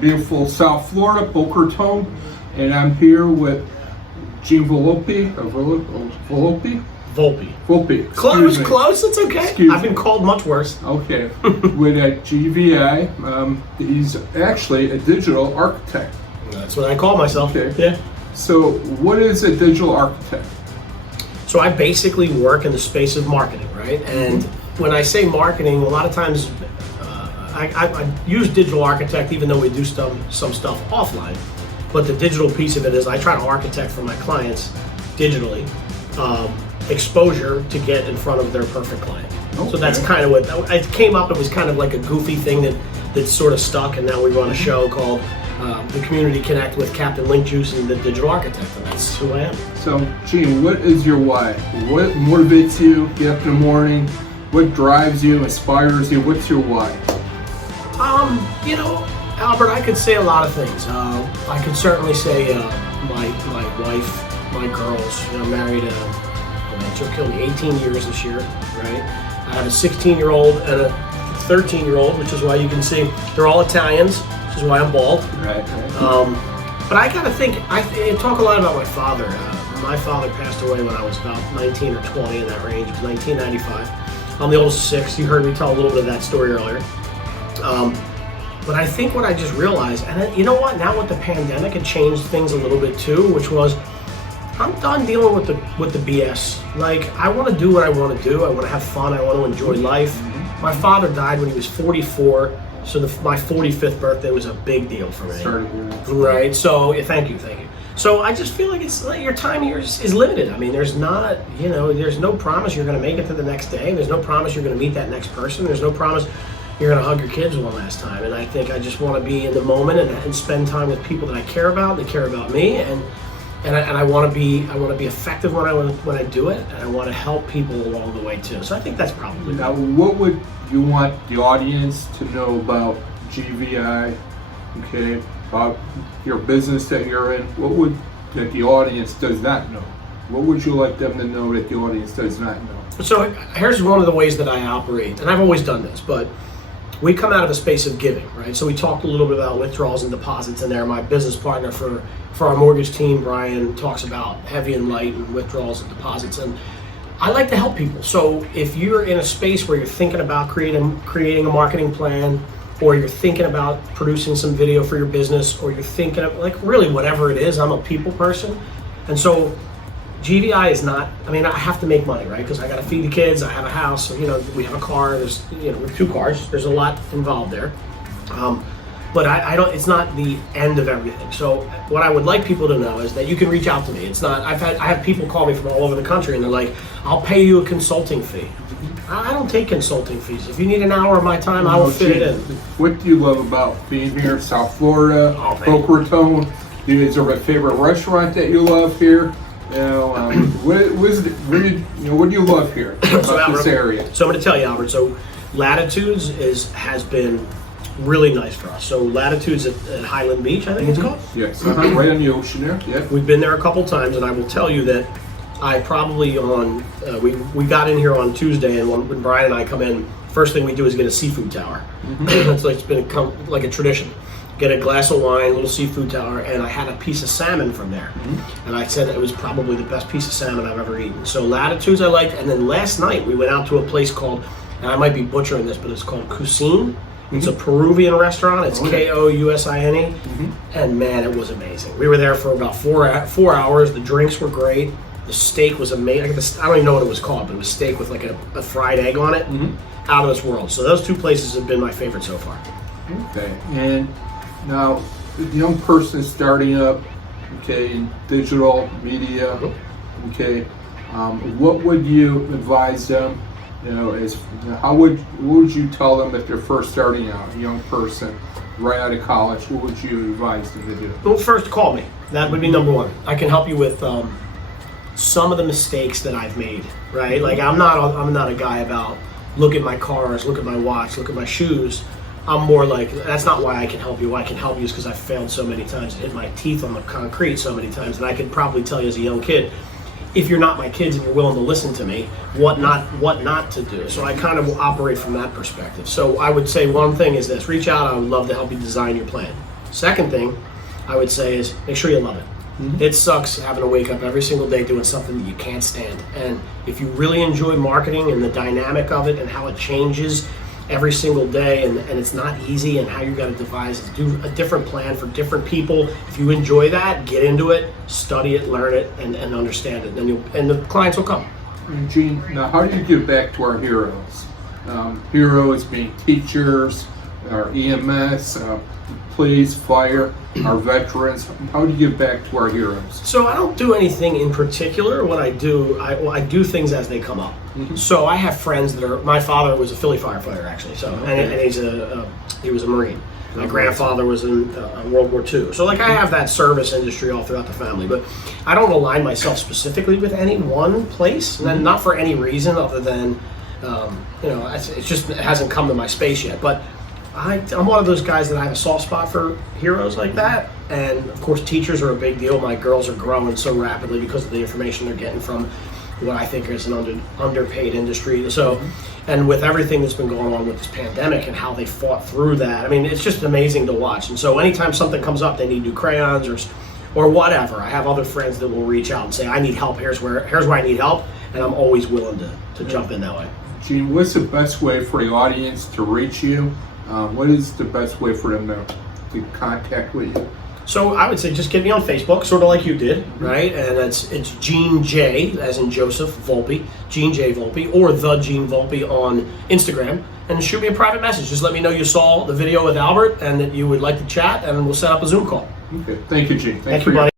beautiful South Florida, Boca Raton, and I'm here with Gene Volpe. Volpe? Volpe. Close. It's okay. I've been called much worse. Okay. With GVI, he's actually a digital architect. That's what I call myself. Okay. Yeah. So, what is a digital architect? So I basically work in the space of marketing, right? And when I say marketing, a lot of times I use digital architect, even though we do some stuff offline. But the digital piece of it is I try to architect for my clients digitally, exposure to get in front of their perfect client. Okay. So that's kind of what it came up. It was kind of like a goofy thing that sort of stuck, and now we run a show called The Community Connect with Captain Link Juice and the Digital Architect, and that's who I am. So, Gene, what is your why? What motivates you, get up in the morning? What drives you, inspires you? What's your why? Albert, I could say a lot of things. I could certainly say my wife, my girls. I'm married. She'll kill me 18 years this year, right? I have a 16-year-old and a 13-year-old, which is why you can see they're all Italians, which is why I'm bald. Right. But I gotta think. I talk a lot about my father. My father passed away when I was about 19 or 20, in that range. It was 1995. I'm the oldest of six. You heard me tell a little bit of that story earlier. But I think what I just realized, and then, you know what? Now with the pandemic, it changed things a little bit too, which was I'm done dealing with the BS. Like, I want to do what I want to do. I want to have fun. I want to enjoy life. My father died when he was 44, so my 45th birthday was a big deal for me. Right. So thank you. So I just feel like it's like your time here is limited. I mean, there's not, there's no promise you're going to make it to the next day. There's no promise you're going to meet that next person. There's no promise you're going to hug your kids one last time. And I think I just want to be in the moment and spend time with people that I care about, that care about me, and I want to be effective when I do it, and I want to help people along the way too. So I think that's probably. Now, what would you want the audience to know about GVI? Okay, about your business that you're in. What would that the audience does not know? What would you like them to know that the audience does not know? So here's one of the ways that I operate, and I've always done this, but we come out of a space of giving, right? So we talked a little bit about withdrawals and deposits in there. My business partner for our mortgage team, Brian, talks about heavy and light and withdrawals and deposits. And I like to help people. So if you're in a space where you're thinking about creating a marketing plan, or you're thinking about producing some video for your business, or you're thinking of, like, really whatever it is, I'm a people person. And so GVI is not, I have to make money, right? Because I got to feed the kids, I have a house, so, we have a car, there's, we have 2 cars, there's a lot involved there. But I don't, it's not the end of everything. So what I would like people to know is that you can reach out to me. It's not, I have people call me from all over the country and they're like, I'll pay you a consulting fee. I don't take consulting fees. If you need an hour of my time, I will fit it in. What do you love about being here in South Florida, Boca Raton? Is there a favorite restaurant that you love here? What do you love here about this area? So I'm going to tell you, Albert. So Latitudes has been really nice for us. So Latitudes at Highland Beach, I think it's called. Yes, right on the ocean there. Yeah. We've been there a couple times, and I will tell you that I probably we got in here on Tuesday, and when Brian and I come in, first thing we do is get a seafood tower. It's been like a tradition. Get a glass of wine, a little seafood tower, and I had a piece of salmon from there. And I said it was probably the best piece of salmon I've ever eaten. So Latitudes I liked, and then last night we went out to a place called, and I might be butchering this, but it's called Cuisine. It's a Peruvian restaurant. It's Kousine, and man, it was amazing. We were there for about 4 hours. The drinks were great. The steak was amazing. I don't even know what it was called, but it was steak with like a fried egg on it. Out of this world. So those 2 places have been my favorite so far. Okay, and now the young person starting up, in digital media, what would you advise them? What would you tell them if they're first starting out, a young person right out of college? What would you advise them to do? Well, first, call me. That would be number one. I can help you with some of the mistakes that I've made. Right? Like I'm not a guy about look at my cars, look at my watch, look at my shoes. I'm more like, that's not why I can help you. Why I can help you is because I've failed so many times, hit my teeth on the concrete so many times, and I could probably tell you as a young kid, if you're not my kids and you're willing to listen to me, what not to do. So I kind of operate from that perspective. So I would say one thing is this: reach out. I would love to help you design your plan. Second thing I would say is make sure you love it. It sucks having to wake up every single day doing something that you can't stand. And if you really enjoy marketing and the dynamic of it and how it changes every single day, and it's not easy, and how you got to devise it, do a different plan for different people. If you enjoy that, get into it, study it, learn it, and understand it. And the clients will come. And Gene, now how do you give back to our heroes? Heroes being teachers, our EMS, police, fire, our veterans. How do you give back to our heroes? So I don't do anything in particular. What I do, I do things as they come up. So I have friends that are. My father was a Philly firefighter, actually. So and he was a Marine. My grandfather was in World War II. So like I have that service industry all throughout the family, but I don't align myself specifically with any one place, and not for any reason other than it just hasn't come to my space yet. But I'm one of those guys that I have a soft spot for heroes like that, and of course teachers are a big deal. My girls are growing so rapidly because of the information they're getting from what I think is an underpaid industry. So, and with everything that's been going on with this pandemic and how they fought through that, I mean, it's just amazing to watch. And so anytime something comes up, they need new crayons or whatever, I have other friends that will reach out and say, I need help, here's where I need help, and I'm always willing to jump in that way. Gene, what's the best way for the audience to reach you? What is the best way for them to contact with you? So I would say just get me on Facebook, sort of like you did, right? And it's Gene J, as in Joseph Volpe, Gene J Volpe, or the Gene Volpe on Instagram, and shoot me a private message. Just let me know you saw the video with Albert and that you would like to chat, and we'll set up a Zoom call. Okay, thank you, Gene. Thank you, buddy.